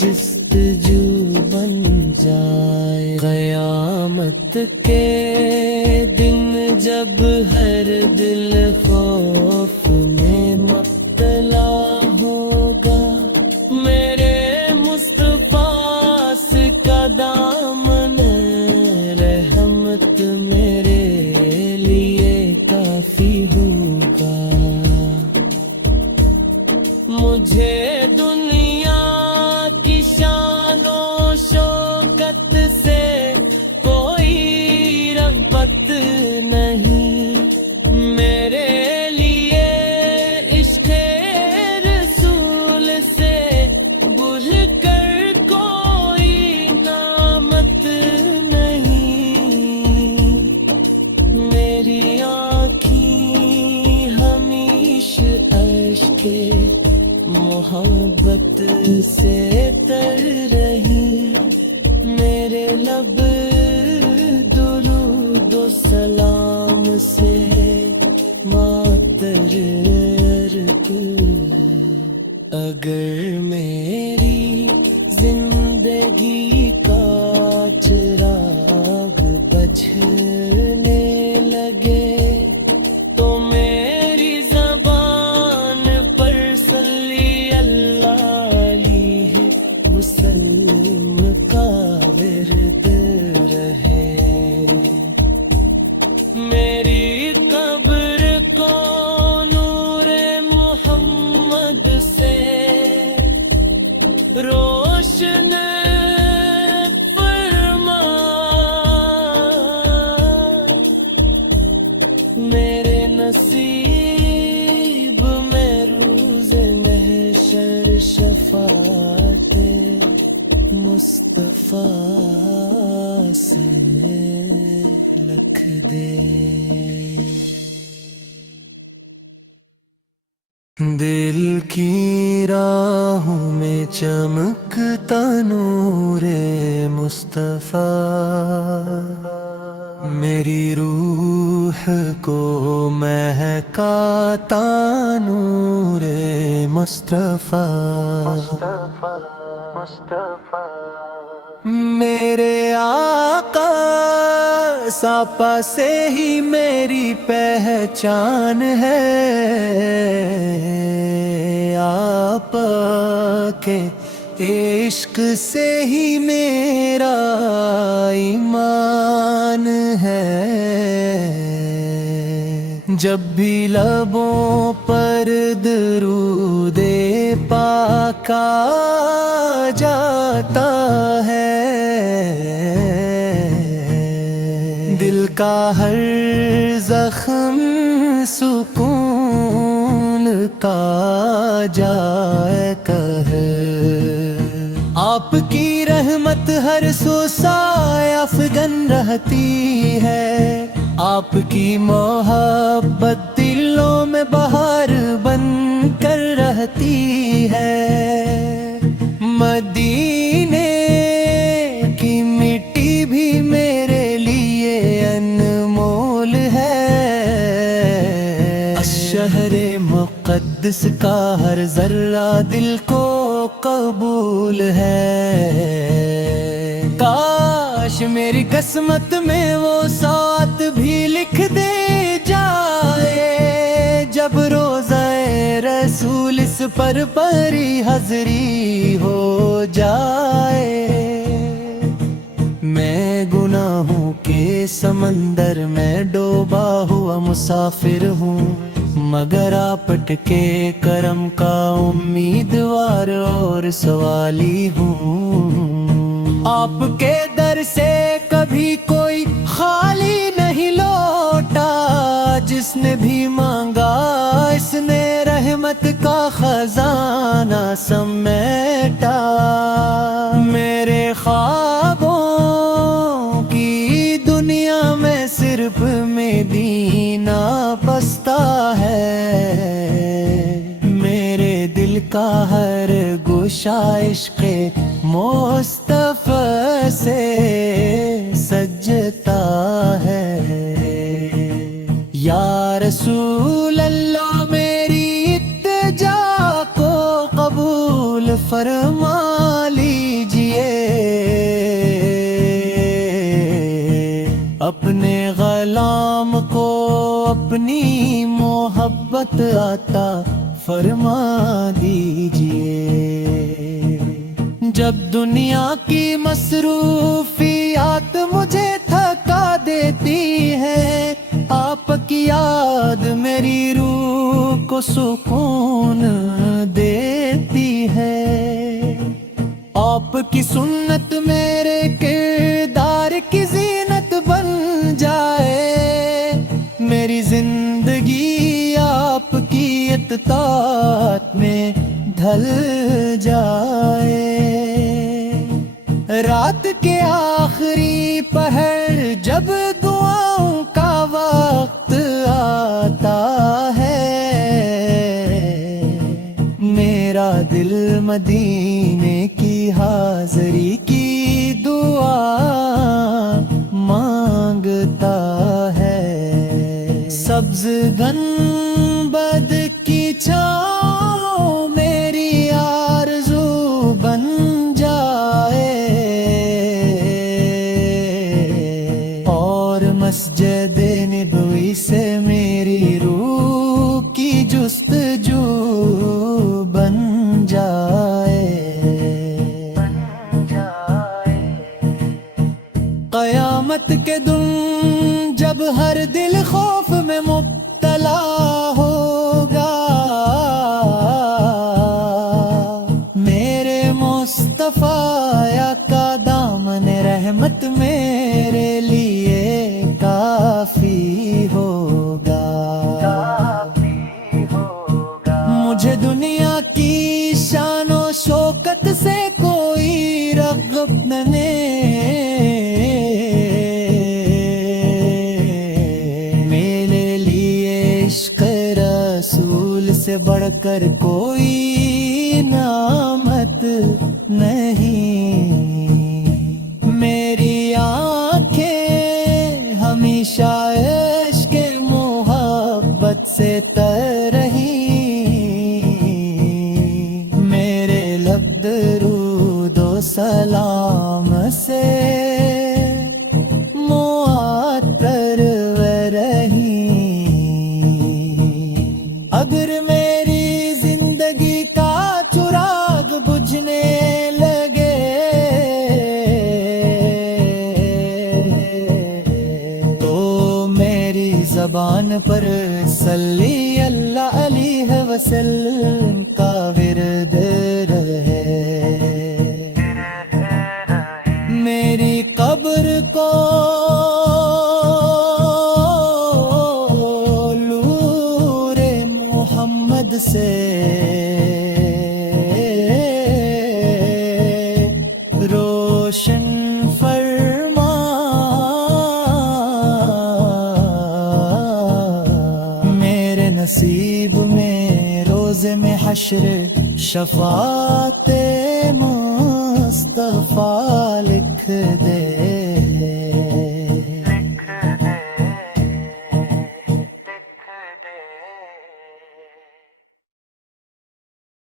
جستجو بن جائے. قیامت کے دن جب ہر دل خوف میں مبتلا ہوگا، میرے مصطفیٰ کا دامن رحمت میرے لیے کافی ہوگا. مجھے دنیا کی شان و شوکت سے کوئی رغبت نہیں، میرے لیے عشق رسول سے بڑھ کر کوئی نعمت نہیں. میری آنکھیں ہمیشہ اشک محبت سے تر رہی، میرے لب درود و سلام سے معطر. اگر میری زندگی کا چراغ بجھنے لگے تو میری زبان پر صلی اللہ علیہ وسلم کا ورد رہے. میری قبر کو نور محمد سے روشن فرما، میرے نصیب میں روز محشر شفاعت مصطفیٰ سے لکھ دے. دل کی راہوں میں چمکتا نور مصطفیٰ، میری روح کو مہکاتا نور مصطفیٰ. میرے آقا ساپا سے ہی میری پہچان ہے، آپ کے عشق سے ہی میرا ایمان ہے. جب بھی لبوں پر درود پاک آ جاتا ہے، دل کا ہر زخم سکون کا جائے کہے. آپ کی رحمت ہر سو سایہ افغن رہتی ہے، آپ کی محبت دلوں میں بہار بن کر رہتی ہے. مدینے کی مٹی بھی میرے لیے انمول ہے، شہر مقدس کا ہر ذرہ دل کو قبول ہے. کاش میری قسمت میں وہ ساتھ بھی لکھ دے جائے، جب روزہ رسول اس پر پری حضری ہو جائے. میں گناہوں کے سمندر میں ڈوبا ہوا مسافر ہوں، مگر آپ کے کرم کا امیدوار اور سوالی ہوں. آپ کے در سے کبھی کوئی خالی نہیں لوٹا، جس نے بھی مانگا اس نے رحمت کا خزانہ سمیٹا. میرے خوابوں کی دنیا میں صرف مدینہ بستا ہے، میرے دل کا ہر گوشہ عشق مصطفیٰ سے سجتا ہے. یا رسول اللہ میری التجا کو قبول فرما لی، اپنی محبت عطا فرما دیجئے۔ جب دنیا کی مصروفیات مجھے تھکا دیتی ہے، آپ کی یاد میری روح کو سکون دیتی ہے۔ آپ کی سنت میرے کردار کی زینت بن جائے، میری زندگی آپ کی اطاعت میں ڈھل جائے۔ رات کے آخری پہر جب دعاؤں کا وقت آتا ہے، میرا دل مدینے کی حاضری کی دعا مانگتا ہے۔ سبز گنبد کی چھاؤں میری آرزو بن جائے، اور مسجد نبوی سے میری روح کی جستجو بن جائے۔ قیامت کے دن جب ہر دل خوف میں مبتلا ہوگا، میرے مصطفیٰ کا دامن رحمت میرے لیے کافی ہوگا۔ مجھے دنیا کی شان و شوکت سے کوئی رغبت نہیں، میرے لیے عشق رسول سے بڑھ کر کوئی نعمت نہیں۔ میری آنکھیں ہمیشہ عشق محبت سے تر رہی، میرے لب درود و سلام سے معطر رہی۔ اگر میری زندگی کا چراغ بجھنے لگے، تو میری زبان پر صلی اللہ علیہ وسلم کا ورد رہے۔ میری قبر کو نور محمد سے روشن فرما، میرے نصیب میں روز میں حشر شفاعت مصطفیٰ لکھ دے۔